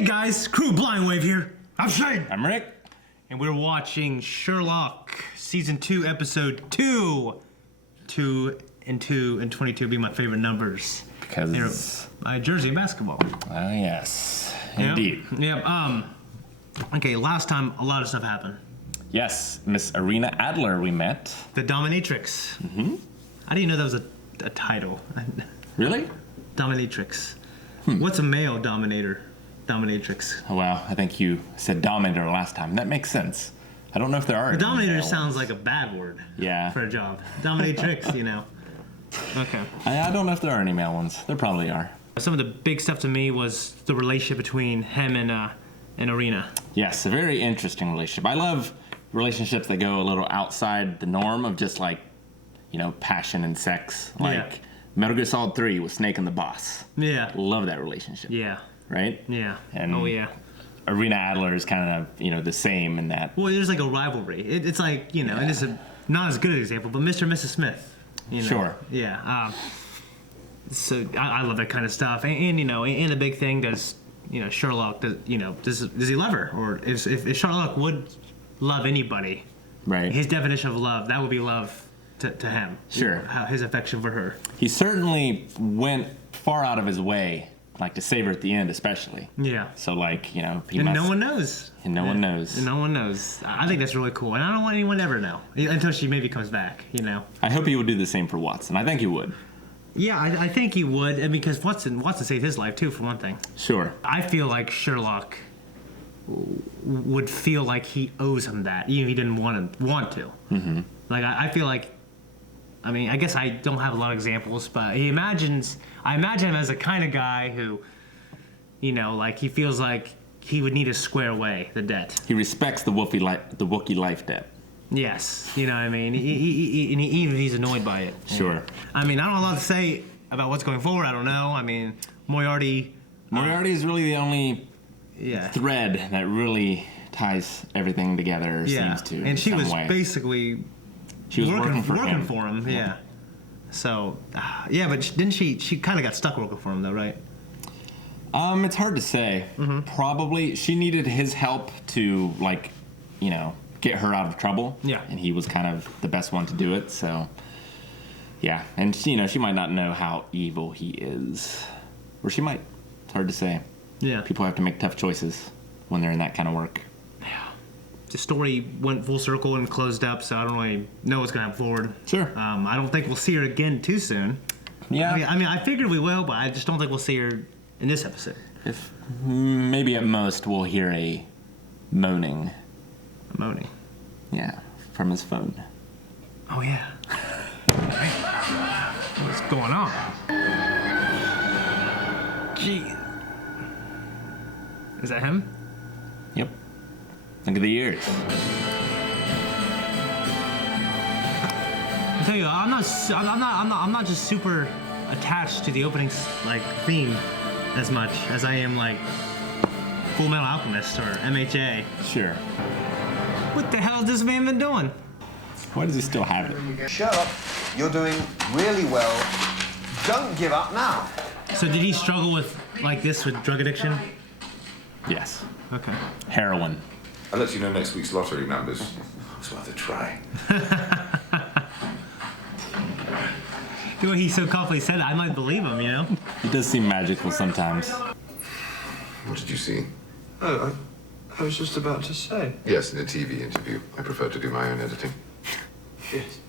Hey guys, Crew Blind Wave here. I'm Shane. I'm Rick. And we're watching Sherlock, Season 2, Episode 2. 2 and 22 be my favorite numbers. Because... Jersey and basketball. Oh, yes. Indeed. Yep. Okay, last time a lot of stuff happened. Yes, Miss Irina Adler we met. The Dominatrix. Mm-hmm. I didn't know that was a title. Really? Dominatrix. What's a male dominator? Dominatrix. Oh, wow. I think you said dominator last time. That makes sense. I don't know if there are. Dominator sounds like a bad word. Yeah. For a job. Dominatrix, you know. Okay. I don't know if there are any male ones. There probably are. Some of the big stuff to me was the relationship between him and Irina. Yes, a very interesting relationship. I love relationships that go a little outside the norm of just like, you know, passion and sex. Like Metal Gear Solid 3 with Snake and the Boss. Yeah. Love that relationship. Yeah. Right? Yeah. And oh, yeah. Irina Adler is kind of, you know, the same in that. Well, there's like a rivalry. It's like, you know, and it's not as good an example, but Mr. and Mrs. Smith. You know? Sure. Yeah. So I love that kind of stuff. And you know, and a big thing does, you know, Sherlock, does he love her? Or if Sherlock would love anybody, right? His definition of love, that would be love to him. Sure. His affection for her. He certainly went far out of his way, like to save her at the end, especially. Yeah. So like, you know, no one knows. And no one knows. And no one knows. I think that's really cool, and I don't want anyone to ever know until she maybe comes back. You know. I hope he would do the same for Watson. I think he would. Yeah, I think he would, and because Watson saved his life too, for one thing. Sure. I feel like Sherlock would feel like he owes him that, even if he didn't want to. Mm-hmm. Like I feel like, I mean, I guess I don't have a lot of examples, but I imagine him as a kind of guy who, you know, like he feels like he would need to square away the debt. He respects the Wookiee life debt. Yes, you know what I mean? Even if he's annoyed by it. Sure. I mean, I don't have a lot to say about what's going forward. I don't know. I mean, Moriarty is really the only thread that really ties everything together, seems to. And she was basically working for him. Yeah. So, but didn't she kind of got stuck working for him, though, right? It's hard to say. Mm-hmm. Probably. She needed his help to, like, you know, get her out of trouble. Yeah. And he was kind of the best one to do it, so... Yeah. And, you know, she might not know how evil he is. Or she might. It's hard to say. Yeah. People have to make tough choices when they're in that kind of work. Yeah. The story went full circle and closed up, so I don't really know what's going to happen forward. Sure. I don't think we'll see her again too soon. Yeah. I mean, I figured we will, but I just don't think we'll see her in this episode. If maybe at most we'll hear a moaning. Moaning. Yeah, from his phone. Oh, yeah. What's going on? Gee. Is that him? Yep. Look at the ears. I tell you, I'm not just super attached to the opening like theme as much as I am like Full Metal Alchemist or MHA. Sure. What the hell has this man been doing? Why does he still have it? Sherlock, you're doing really well. Don't give up now. So did he struggle with like this with drug addiction? Yes. Okay. Heroin. I'll let you know next week's lottery numbers. It's worth a try. The way he so confidently said it, I might believe him, you know? He does seem magical sometimes. What did you see? Oh, I was just about to say. Yes, in a TV interview. I prefer to do my own editing. Yes.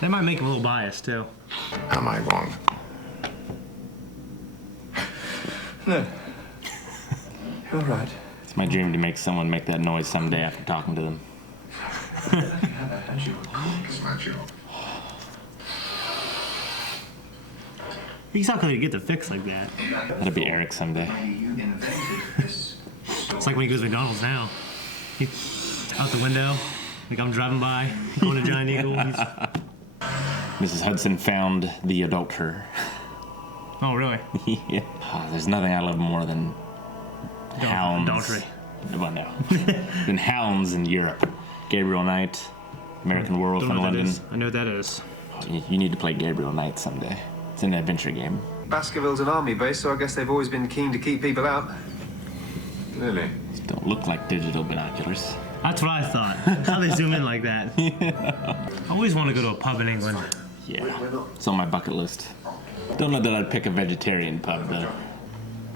That might make him a little biased, too. Am I wrong? No. You're right. It's my dream to make someone make that noise someday after talking to them. It's my job. He's not going to get the fix like that. That'll be Eric someday. It's like when he goes to McDonald's now. He's out the window, like I'm driving by, going to Giant Eagle. Mrs. Hudson found the adulterer. Oh, really? Yeah. Oh, there's nothing I love more than hounds. Adultery. Well, no. Than hounds in Europe. Gabriel Knight, American Werewolf in London. I know what that is. You need to play Gabriel Knight someday. It's an adventure game. Baskerville's an army base, so I guess they've always been keen to keep people out. Really? These don't look like digital binoculars. That's what I thought. How they zoom in like that. I always want to go to a pub in England. Yeah, it's on my bucket list. Don't know that I'd pick a vegetarian pub, though.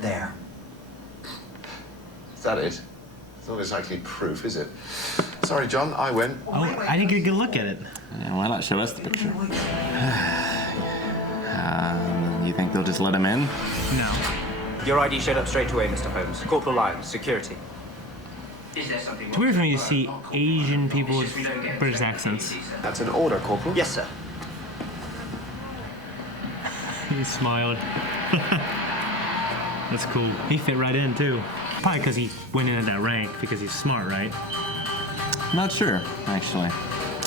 There. Is that it? It's not exactly proof, is it? Sorry, John, I win. Oh, I didn't get a good look at it. Yeah, why not show us the picture? You think they'll just let him in? No. Your ID showed up straight away, Mr. Holmes. Corporal Lyons, security. It's weird for me to see Asian people with British accents. That's an order, Corporal. Yes, sir. He smiled. That's cool. He fit right in, too. Probably because he went in at that rank, because he's smart, right? Not sure, actually.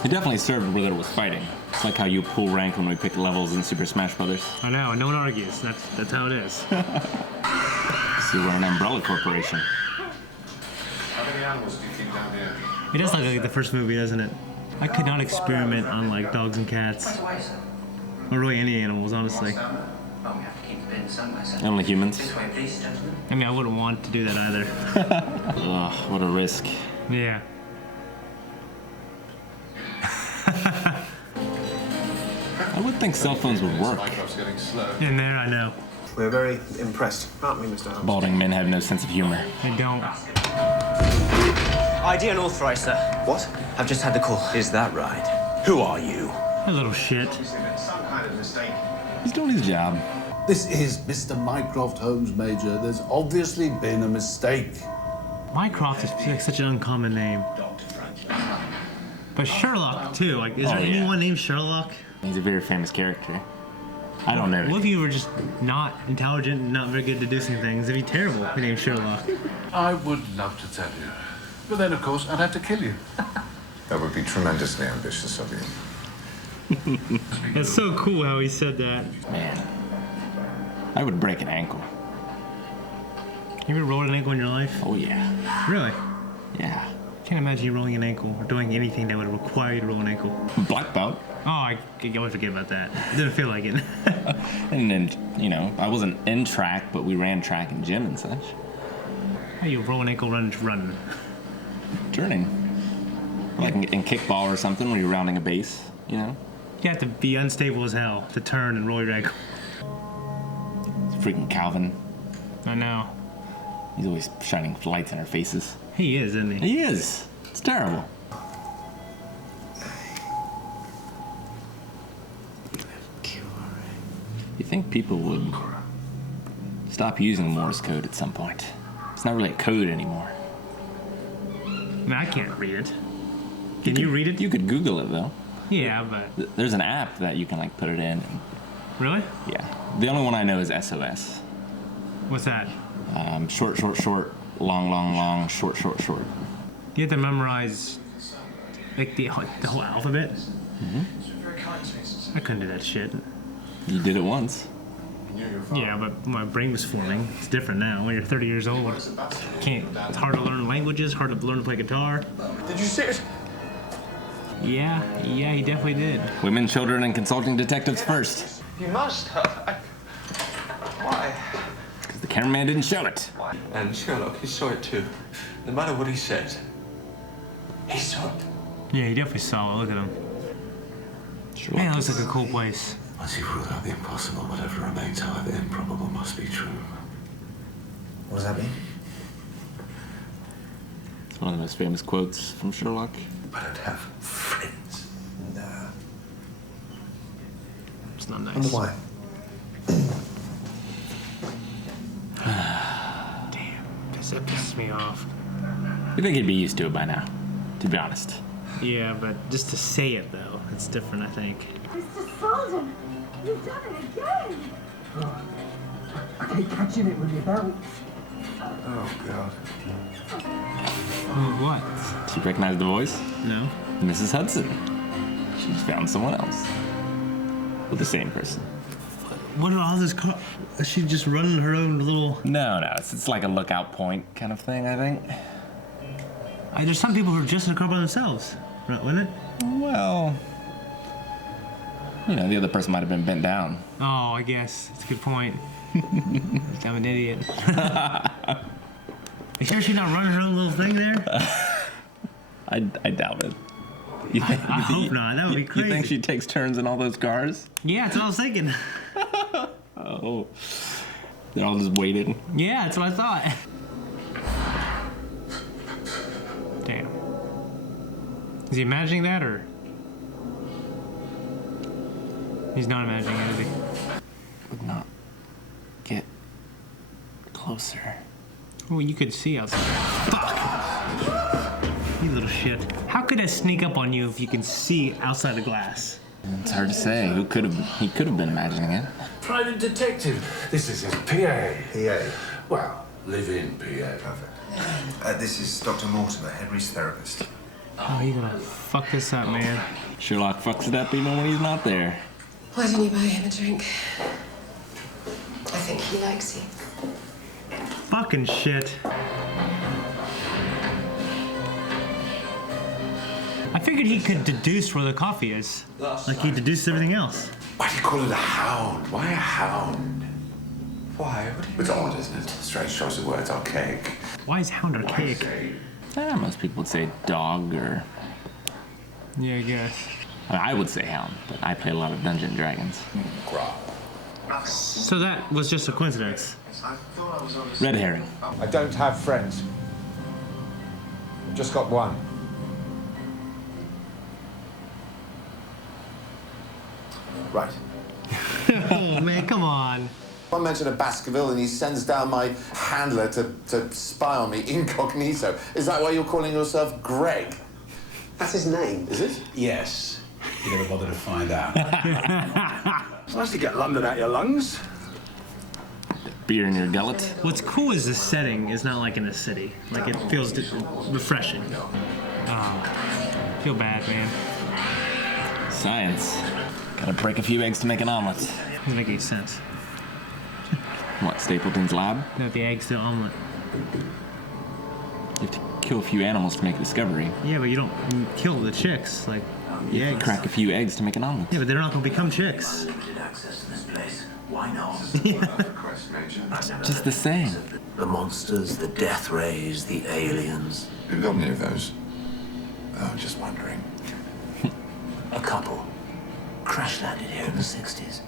He definitely served where there was fighting. It's like how you pull rank when we pick levels in Super Smash Brothers. I know, no one argues. That's how it is. See, we're an umbrella corporation. How many animals do you keep down here? It does look like the first movie, doesn't it? I could not experiment on, like, dogs and cats. Or really any animals, honestly. Only humans. I mean, I wouldn't want to do that either. Ugh, what a risk. Yeah. I would think cell phones would work. Mycroft's getting slow. In there, I know. We're very impressed, aren't we, Mr. Holmes? Balding men have no sense of humor. I don't. ID unauthorized, sir. What? I've just had the call. Is that right? Who are you? A little shit. Some kind of mistake. He's doing his job. This is Mr. Mycroft Holmes, Major. There's obviously been a mistake. Mycroft is like such an uncommon name. But Sherlock, too. Like, is there anyone named Sherlock? He's a very famous character. I don't know. What if you were just not intelligent and not very good at deducing things? It'd be terrible if your name's Sherlock. I would love to tell you. But then, of course, I'd have to kill you. That would be tremendously ambitious of you. That's so cool how he said that. Man, I would break an ankle. You ever rolled an ankle in your life? Oh, yeah. Really? Yeah. Can't imagine you rolling an ankle or doing anything that would require you to roll an ankle. Black belt. Oh, I always forget about that. Didn't feel like it. And then, you know, I wasn't in track, but we ran track and gym and such. How you roll an ankle running? Turning. Like in kickball or something where you're rounding a base, you know? You have to be unstable as hell to turn and roll your ankle. It's freaking Calvin. I know. He's always shining lights in our faces. He is, isn't he? He is. It's terrible. You think people would stop using Morse code at some point? It's not really a code anymore. I mean, I can't read it. Can you read it? You could Google it, though. Yeah, but... There's an app that you can, like, put it in. Really? Yeah. The only one I know is SOS. What's that? Short, short, short, long, long, long, short, short, short. You have to memorize, like, the whole alphabet? Mm-hmm. I couldn't do that shit. You did it once. Yeah, but my brain was forming. It's different now. When you're 30 years old, can't. It's hard to learn languages. Hard to learn to play guitar. Did you see it? Yeah, he definitely did. Women, children, and consulting detectives first. You must have. Why? Because the cameraman didn't show it. And Sherlock, he saw it too. No matter what he said, he saw it. Yeah, he definitely saw it. Look at him. Man, that looks like a cool place. Once you've ruled out the impossible, whatever remains, however improbable, must be true. What does that mean? It's one of the most famous quotes from Sherlock. But I'd have friends. Nah. It's not nice. Wonder why? Damn, that pisses me off. You think he'd be used to it by now, to be honest. Yeah, but just to say it, though, it's different, I think. Mr. Sullivan, you've done it again! I keep catching it with your belt. Oh, God. Oh, what? Do you recognize the voice? No? Mrs. Hudson. She's found someone else. With the same person. What are all this car? Is she just running her own little... No, it's like a lookout point kind of thing, I think. There's some people who are just in a car by themselves, right, wouldn't it? Well, you know, the other person might have been bent down. Oh, I guess. That's a good point. I'm an idiot. You sure she's not running her own little thing there? I doubt it. I hope not. That would be crazy. You think she takes turns in all those cars? Yeah, that's what I was thinking. Oh. They're all just waiting. Yeah, that's what I thought. Damn. Is he imagining that, or? He's not imagining it, is he? Would not get closer. Oh, you could see outside. Fuck! You little shit. How could that sneak up on you if you can see outside the glass? It's hard to say. He could have been imagining it. Private detective. This is his PA. PA. Well, live-in PA. Perfect. This is Dr. Mortimer, Henry's therapist. Oh, you're gonna fuck this up, man. Sherlock fucks it up even when he's not there. Why didn't you buy him a drink? I think he likes you. Fucking shit. I figured he could deduce where the coffee is. Like he deduced everything else. Why do you call it a hound? Why a hound? Why? What do you It's odd, isn't it? Strange choice of words, archaic. Why is hound archaic? Most people would say dog or... Yeah, I guess. I would say hound, but I play a lot of Dungeons and Dragons. So that was just a coincidence. Red herring. I don't have friends. I've just got one. Right. Oh, man, come on. One mention of Baskerville and he sends down my handler to spy on me incognito. Is that why you're calling yourself Greg? That's his name. Is it? Yes. You never bothered to find out. It's nice to get London out your lungs. Beer in your gullet. What's cool is the setting is not like in a city. Like it feels refreshing. Oh, feel bad, man. Science. Gotta break a few eggs to make an omelet. Doesn't make any sense. What, Stapleton's lab? No, the eggs, the omelet. You have to kill a few animals to make a discovery. Yeah, but you don't kill the chicks, like the eggs. Crack a few eggs to make an omelet. Yeah, but they're not gonna become chicks. Limited access to this place. Why not? Just the same. The monsters, the death rays, the aliens. Who got any of those? Oh, just wondering. A couple crash landed here in the 60s.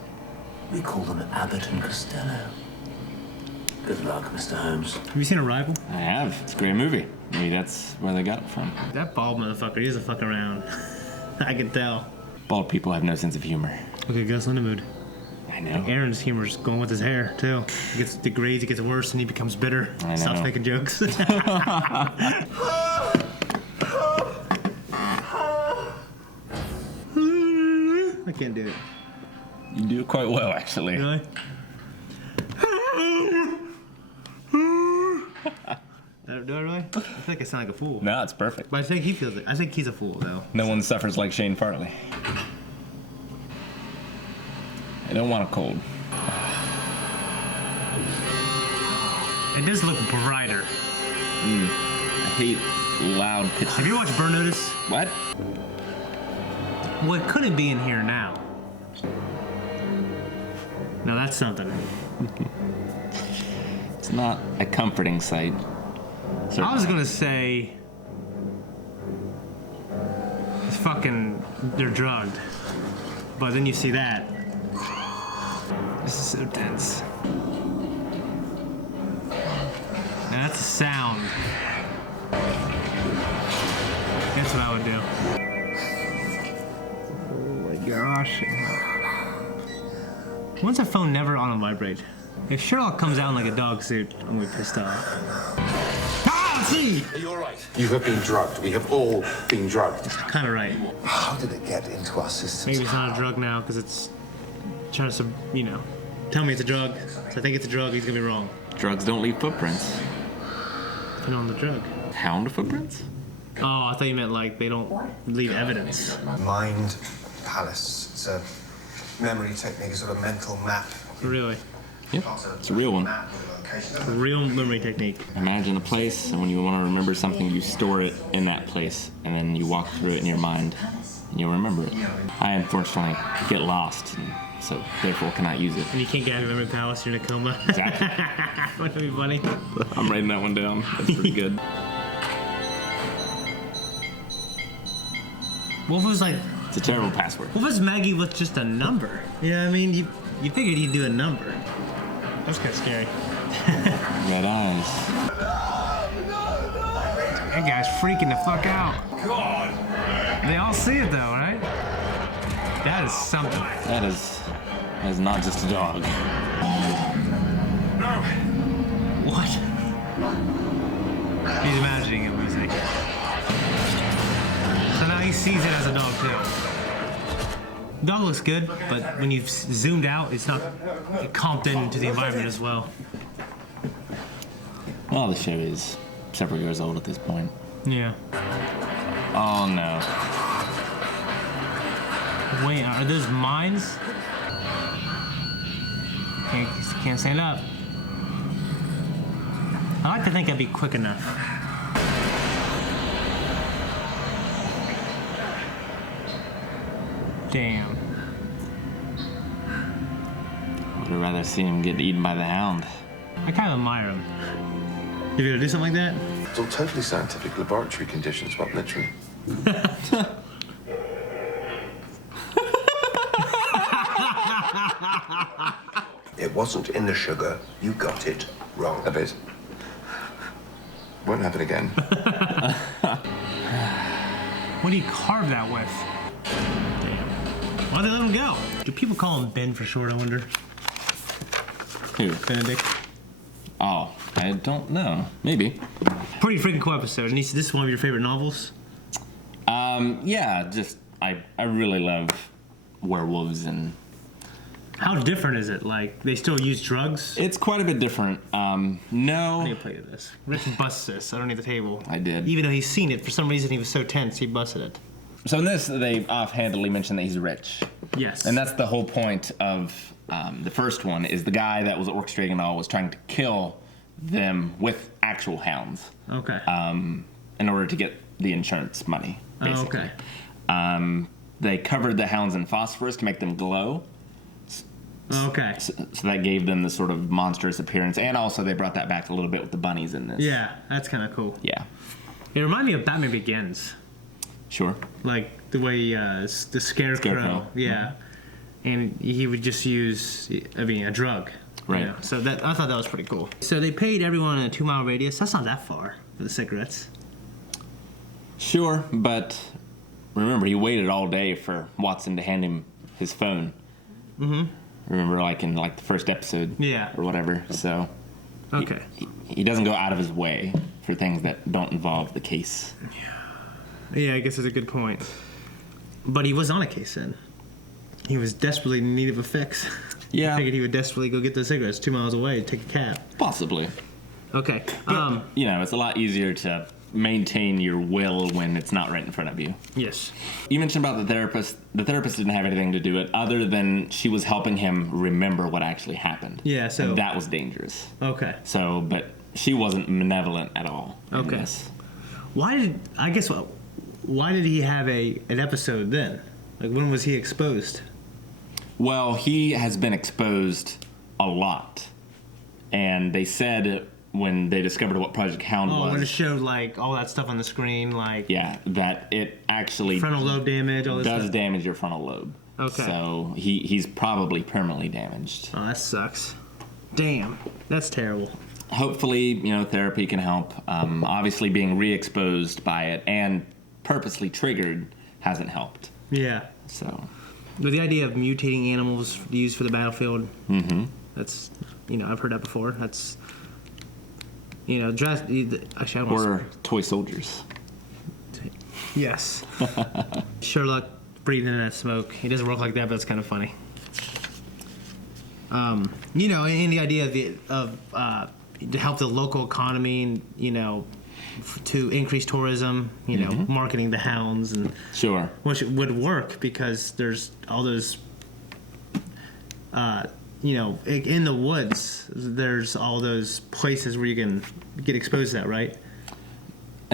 We call them Abbott and Costello. Good luck, Mr. Holmes. Have you seen Arrival? I have. It's a great movie. Maybe that's where they got it from. That bald motherfucker, he doesn't fuck around. I can tell. Bald people have no sense of humor. Look at Gus Lindemood. I know. Aaron's humor's going with his hair, too. He gets degrades, he gets worse, and he becomes bitter. I know. Stops making jokes. I can't do it. You do it quite well, actually. Really? Do I really? I feel like I sound like a fool. No, it's perfect. But I think he feels it. I think he's a fool, though. No one suffers like Shane Farley. I don't want a cold. It does look brighter. I hate loud pitches. Have you watched Burn Notice? What? Well, it couldn't be in here now. Now that's something. It's not a comforting sight. I was gonna say it's fucking they're drugged, but then you see that. This is so tense. Now that's a sound. That's what I would do. Oh my gosh. When's a phone never on a vibrate? If Sherlock comes out in like a dog suit, I'm gonna be pissed off. Are you all right? You have been drugged. We have all been drugged. Kind of right. How did it get into our systems? Maybe it's not a drug now because it's trying to, tell me it's a drug. So I think it's a drug. He's gonna be wrong. Drugs don't leave footprints. Put on the drug. Hound footprints? Oh, I thought you meant like they don't leave evidence. Mind Palace. It's a memory technique, a sort of mental map. Really? Yep, it's a real one. A real memory technique. Imagine a place, and when you want to remember something, you store it in that place, and then you walk through it in your mind. You'll remember it. I unfortunately get lost, and so therefore cannot use it. And you can't get out of memory palace, you're in a coma. Exactly. Wouldn't that be funny? I'm writing that one down. That's pretty good. What if it was like... It's a terrible password. What if Maggie was just a number? You know what I mean? You figured he'd do a number. That's kind of scary. Red eyes. That guy's freaking the fuck out. God! They all see it though, right? That is something. That is not just a dog. No! What? He's imagining it losing. So now he sees it as a dog too. Dog looks good, but when you've zoomed out, it's not comped into the environment as well. Well, the show is several years old at this point. Yeah. Oh no. Wait, are those mines? Can't stand up. I like to think I'd be quick enough. Damn. Would have rather seen him get eaten by the hound. I kind of admire him. You gonna do something like that? It's all totally scientific laboratory conditions, what, literally? It wasn't in the sugar. You got it wrong. A bit. Won't happen again. What do you carve that with? Damn. Why'd they let him go? Do people call him Ben for short, I wonder? Who? Benedict? Oh, I don't know. Maybe. Pretty freaking cool episode. And this is one of your favorite novels? Yeah, just, I really love werewolves and... How different is it? Like, they still use drugs? It's quite a bit different. No... I need to play this. Rich busts this underneath the table. I did. Even though he's seen it, for some reason he was so tense, he busted it. So in this, they offhandedly mention that he's rich. Yes. And that's the whole point of the first one, is the guy that was orchestrating it all was trying to kill them with actual hounds. Okay. In order to get the insurance money, basically. Oh, okay. They covered the hounds in phosphorus to make them glow. Okay. So that gave them the sort of monstrous appearance. And also they brought that back a little bit with the bunnies in this. Yeah, that's kind of cool. Yeah. It reminded me of Batman Begins. Sure. Like the way the Scarecrow. Yeah. Mm-hmm. And he would just use, a drug. Right. You know? So I thought that was pretty cool. So they paid everyone in a 2-mile radius. That's not that far for the cigarettes. Sure, but remember, he waited all day for Watson to hand him his phone. Mm-hmm. Remember, like in the first episode, yeah, or whatever. So, okay, he doesn't go out of his way for things that don't involve the case. Yeah, I guess that's a good point. But he was on a case then. He was desperately in need of a fix. Yeah, I figured he would desperately go get the cigarettes 2 miles away, take a cab. Possibly. Okay. But, it's a lot easier to maintain your will when it's not right in front of you. Yes. You mentioned about the therapist. The therapist didn't have anything to do with it other than she was helping him remember what actually happened. Yeah, so... And that was dangerous. Okay. So, but she wasn't malevolent at all. Okay. Why did he have an episode then? Like, when was he exposed? Well, he has been exposed a lot. And they said when they discovered what Project Hound was. Oh, when it showed, all that stuff on the screen, Yeah, that it actually... Frontal lobe damage, all this does stuff. damage your frontal lobe. Okay. So he's probably permanently damaged. Oh, that sucks. Damn. That's terrible. Hopefully, therapy can help. Obviously, being re-exposed by it and purposely triggered hasn't helped. Yeah. So... But the idea of mutating animals used for the battlefield, that's, I've heard that before. That's... Or toy soldiers. Yes. Sherlock breathing in that smoke. He doesn't work like that, but it's kind of funny. And the idea of to help the local economy and, to increase tourism, marketing the hounds and... Sure. Which would work because there's all those... in the woods, there's all those places where you can get exposed to that, right?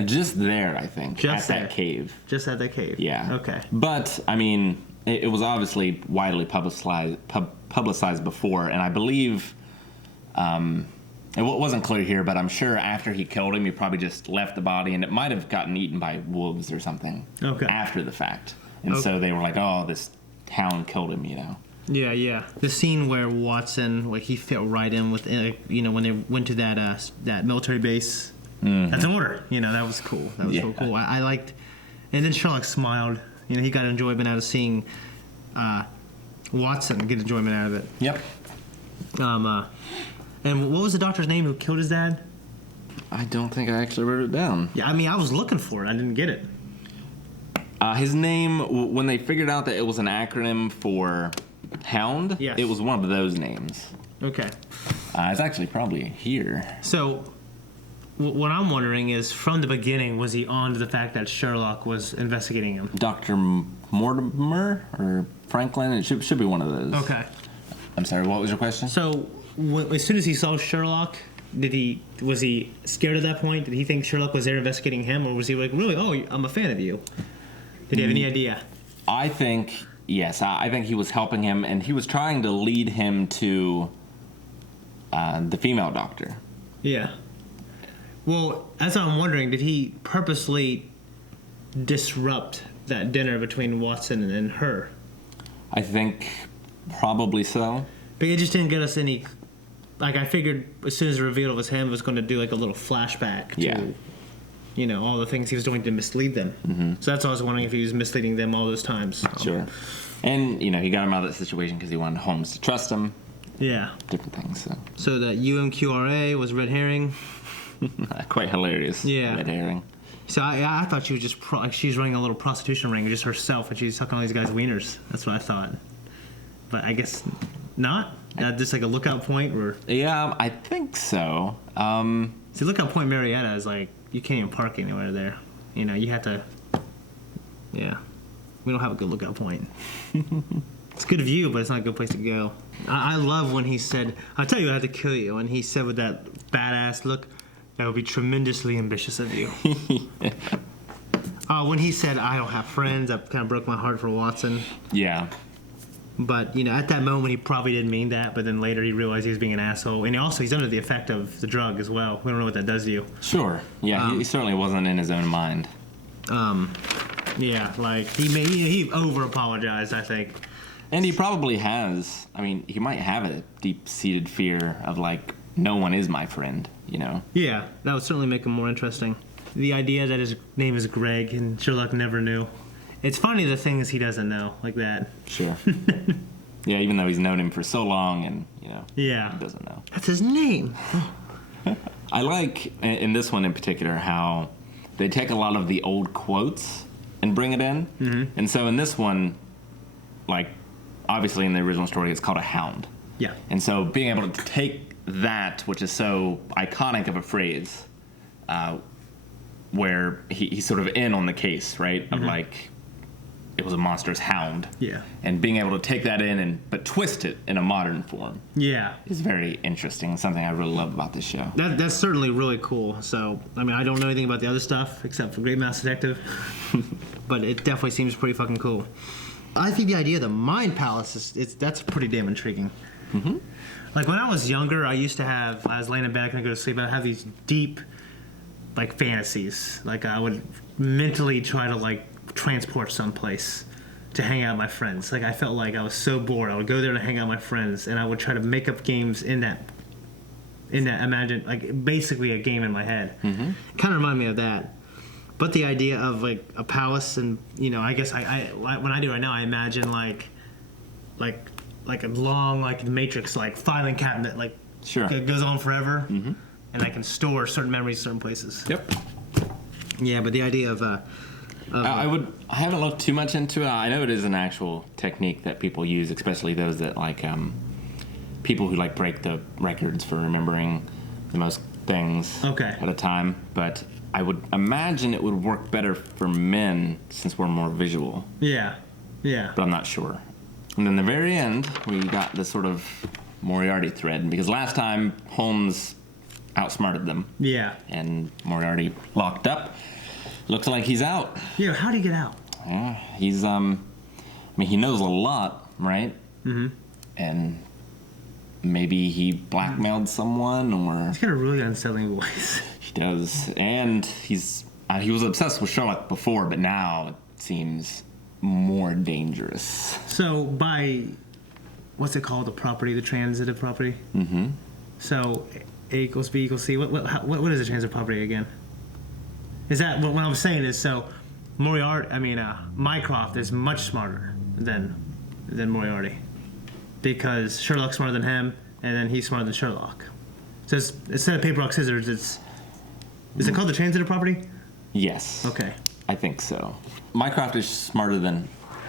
Just there, I think. Just at there. that cave. Just at that cave. Yeah. Okay. But I mean, it was obviously widely publicized before, and I believe it wasn't clear here, but I'm sure after he killed him, he probably just left the body, and it might have gotten eaten by wolves or something. Okay. After the fact, and so they were like, "Oh, this hound killed him," Yeah, yeah. The scene where Watson, like, he fit right in with, when they went to that military base. Mm-hmm. That's an order. That was cool. That was so cool. I liked, and then Sherlock smiled. He got enjoyment out of seeing Watson get enjoyment out of it. Yep. And what was the doctor's name who killed his dad? I don't think I actually wrote it down. Yeah, I mean, I was looking for it. I didn't get it. His name, when they figured out that it was an acronym for Hound, yes. It was one of those names. Okay. It's actually probably here. So, what I'm wondering is, from the beginning, was he on to the fact that Sherlock was investigating him? Dr. Mortimer or Franklin? It should be one of those. Okay. I'm sorry, what was your question? So, as soon as he saw Sherlock, was he scared at that point? Did he think Sherlock was there investigating him, or was he like, really, oh, I'm a fan of you? Did he have any idea? I think, yes. I think he was helping him, and he was trying to lead him to the female doctor. Yeah. Well, as I'm wondering, did he purposely disrupt that dinner between Watson and her? I think probably so. But it just didn't get us any... Like, I figured as soon as it revealed it was him, it was going to do, like, a little flashback to... all the things he was doing to mislead them. Mm-hmm. So that's why I was wondering if he was misleading them all those times. Sure. And, he got him out of that situation because he wanted Holmes to trust him. Yeah. Different things, So that UMQRA was red herring. Quite hilarious. Yeah. Red herring. So I thought she was just she's running a little prostitution ring just herself, and she's sucking all these guys' wieners. That's what I thought. But I guess not. Just like a lookout point, or yeah, I think so. See, Lookout Point Marietta is like you can't even park anywhere there. You have to. Yeah, we don't have a good lookout point. It's a good view, but it's not a good place to go. I love when he said, "I'll tell you, I have to kill you," and he said with that badass look, "That would be tremendously ambitious of you." When he said, "I don't have friends," that kind of broke my heart for Watson. Yeah. But, at that moment, he probably didn't mean that, but then later he realized he was being an asshole. And also, he's under the effect of the drug as well. We don't know what that does to you. Sure. Yeah, he certainly wasn't in his own mind. Yeah, like, he over-apologized, I think. And he probably has. I mean, he might have a deep-seated fear of, like, no one is my friend, Yeah, that would certainly make him more interesting. The idea that his name is Greg and Sherlock never knew. It's funny the things he doesn't know, like that. Sure. Yeah, even though he's known him for so long and, yeah. He doesn't know. That's his name. I like, in this one in particular, how they take a lot of the old quotes and bring it in. Mm-hmm. And so in this one, like, obviously in the original story, it's called a hound. Yeah. And so being able to take that, which is so iconic of a phrase, where he's sort of in on the case, right? Of, like... It was a monster's hound. Yeah. And being able to take that in but twist it in a modern form. Yeah. Is very interesting. Something I really love about this show. That's certainly really cool. So, I mean, I don't know anything about the other stuff except for Great Mouse Detective. But it definitely seems pretty fucking cool. I think the idea of the Mind Palace, that's pretty damn intriguing. Mm-hmm. Like, when I was younger, I was laying in bed and I go to sleep, I'd have these deep, like, fantasies. Like, I would mentally try to, like, transport someplace to hang out with my friends. Like, I felt like I was so bored. I would go there to hang out with my friends, and I would try to make up games in that imagine, like, basically a game in my head. Mm-hmm. Kind of remind me of that. But the idea of, like, a palace, and, I guess I when I do right now, I imagine like a long, like, Matrix, like, filing cabinet, like, sure, that goes on forever, mm-hmm. and I can store certain memories in certain places. Yep. Yeah, but the idea of I haven't looked too much into it. I know it is an actual technique that people use, especially those that like people who like break the records for remembering the most things at a time. But I would imagine it would work better for men since we're more visual. Yeah. But I'm not sure. And then the very end, we got this sort of Moriarty thread, because last time Holmes outsmarted them. Yeah. And Moriarty locked up. Looks like he's out. Yeah, how'd he get out? He's, I mean, he knows a lot, right? Mm-hmm. And maybe he blackmailed someone, or... He's got a really unsettling voice. He does. And he was obsessed with Sherlock before, but now it seems more dangerous. So by, what's it called, the transitive property? Mm-hmm. So A equals B equals C. What is the transitive property again? Is that what I was saying is, so Mycroft is much smarter than Moriarty, because Sherlock's smarter than him, and then he's smarter than Sherlock. So instead of paper rock scissors, is it called the transitive property? Yes. Okay. I think so. Mycroft is smarter than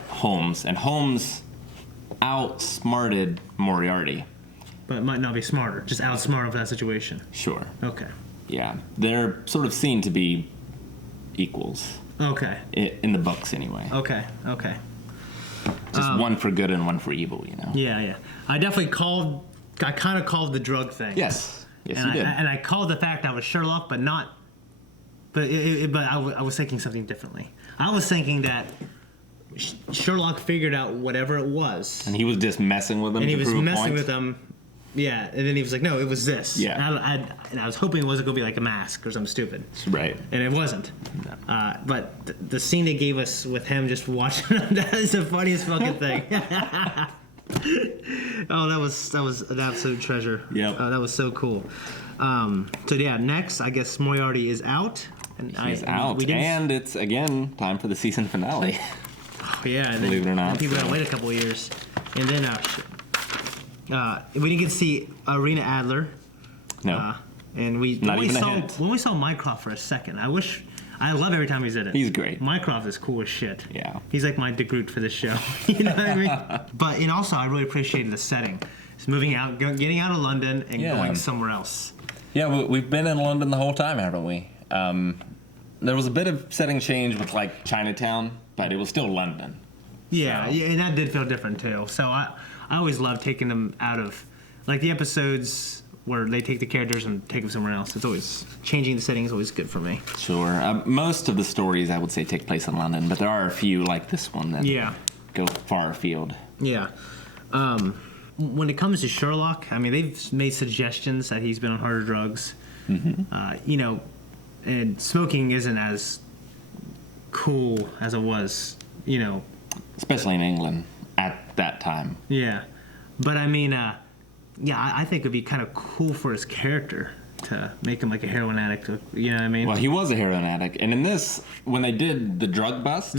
Holmes, and Holmes outsmarted Moriarty. But it might not be smarter, just outsmart him for that situation. Sure. Okay. Yeah, they're sort of seen to be equals. Okay. In the books, anyway. Okay. Just one for good and one for evil, you know? Yeah. I kind of called the drug thing. Yes, you did. And I called the fact I was Sherlock, but not... But I was thinking something differently. I was thinking that Sherlock figured out whatever it was. And he was just messing with them and to he was prove a messing point? with them. Yeah, and then he was like, no, it was this. Yeah. And I was hoping it wasn't going to be like a mask or something stupid. Right. And it wasn't. No. But the scene they gave us with him just watching him, that is the funniest fucking thing. Oh, that was an absolute treasure. Yeah. That was so cool. So yeah, next, I guess Moriarty is out. And He's out. And it's, again, time for the season finale. Oh, yeah. And Believe it or not. People gotta wait a couple of years. And then we didn't get to see Rena Adler. No. And Not even a hint. When we saw Mycroft for a second, I love every time he's in it. He's great. Mycroft is cool as shit. Yeah. He's like my De Groot for this show. You know what I mean? But and also I really appreciated the setting. It's moving out, getting out of London and going somewhere else. Yeah, we've been in London the whole time, haven't we? There was a bit of setting change with like Chinatown, but it was still London. Yeah, and that did feel different too. So I always love taking them out of like the episodes where they take the characters and take them somewhere else. It's always changing the setting is always good for me. Sure. Most of the stories I would say take place in London, but there are a few like this one that go far afield. Yeah. When it comes to Sherlock, I mean they've made suggestions that he's been on harder drugs. Mm-hmm. And smoking isn't as cool as it was, especially in England at that time. Yeah, but I mean, I think it'd be kind of cool for his character to make him like a heroin addict. You know what I mean? Well, he was a heroin addict, and in this, when they did the drug bust,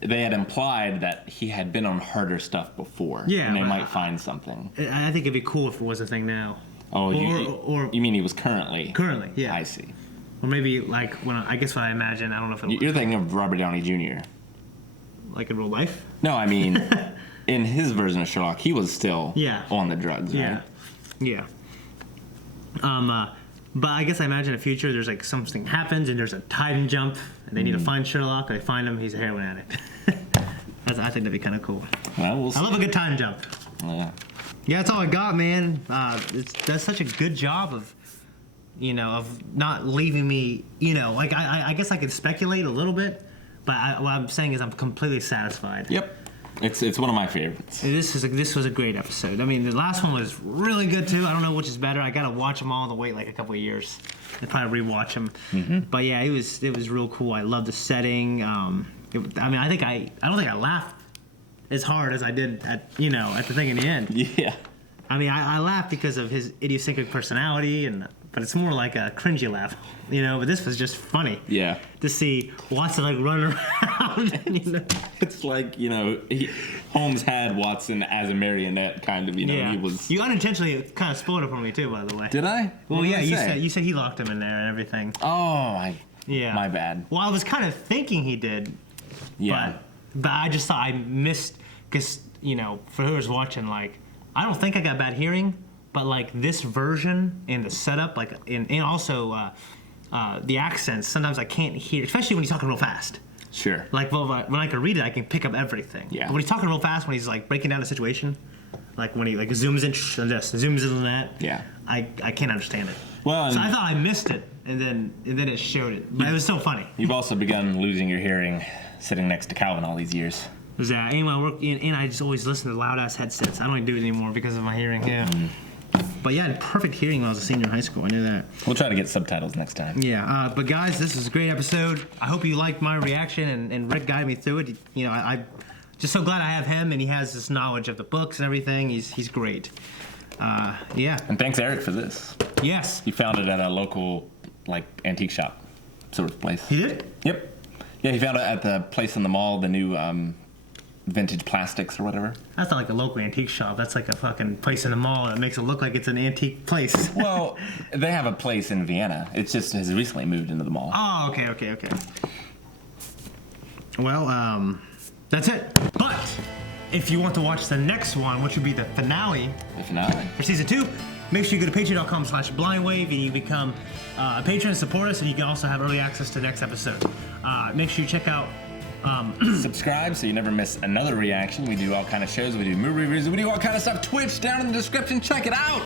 they had implied that he had been on harder stuff before. Yeah, and they might find something. I think it'd be cool if it was a thing now. Oh, you mean he was currently? Currently, yeah. I see. Or maybe like when I imagine, I don't know if you're thinking of Robert Downey Jr. Like in real life? No, I mean in his version of Sherlock, he was still on the drugs, right? Yeah. But I guess I imagine in the future there's like something happens and there's a time jump and they need to find Sherlock. They find him, he's a heroin addict. I think that'd be kind of cool. Well, we'll see. I love a good time jump. Yeah. Yeah, that's all I got, man. That's such a good job of not leaving me, like I guess I could speculate a little bit, but what I'm saying is I'm completely satisfied. Yep. It's one of my favorites. This was a great episode. I mean, the last one was really good too. I don't know which is better. I gotta watch them all and wait like a couple of years. I'd probably rewatch them. Mm-hmm. But yeah, it was real cool. I love the setting. I don't think I laughed as hard as I did at the thing in the end. Yeah. I mean, I laughed because of his idiosyncratic personality but it's more like a cringy laugh, but this was just funny. Yeah. To see Watson like run around. And, It's like, Holmes had Watson as a marionette kind of, he was... You unintentionally kind of spoiled it for me too, by the way. Did I? Well, yeah, you said he locked him in there and everything. Oh, my bad. Well, I was kind of thinking he did. Yeah. But I just thought I missed, because, for whoever's watching, like, I don't think I got bad hearing, but like this version and the setup, like, and also the accents, sometimes I can't hear, especially when he's talking real fast. Sure. Like, well, when I can read it, I can pick up everything. Yeah. But when he's talking real fast, when he's like breaking down a situation, like when he like zooms in on this, zooms in on that, yeah, I can't understand it. Well, so I thought I missed it, and then it showed it. But it was still funny. You've also begun losing your hearing sitting next to Calvin all these years. Was that anyway? And I just always listen to loud ass headsets. I don't even do it anymore because of my hearing. Yeah. But yeah, I had perfect hearing when I was a senior in high school. I knew that. We'll try to get subtitles next time. Yeah, but guys, this was a great episode. I hope you liked my reaction, and Rick guided me through it. You know, I just so glad I have him, and he has this knowledge of the books and everything. He's great. Yeah. And thanks, Eric, for this. Yes. He found it at a local, like, antique shop sort of place. He did? Yep. Yeah, he found it at the place in the mall, the new vintage plastics or whatever. That's not like a local antique shop. That's like a fucking place in the mall that makes it look like it's an antique place. Well, they have a place in Vienna. It just has recently moved into the mall. Oh, okay. Well, that's it. But if you want to watch the next one, which would be the finale. For season 2, make sure you go to patreon.com/blindwave and you become a patron and support us, and you can also have early access to the next episode. Make sure you check out subscribe so you never miss another reaction. We do all kind of shows. We do movie reviews. We do all kind of stuff. Twitch down in the description. Check it out.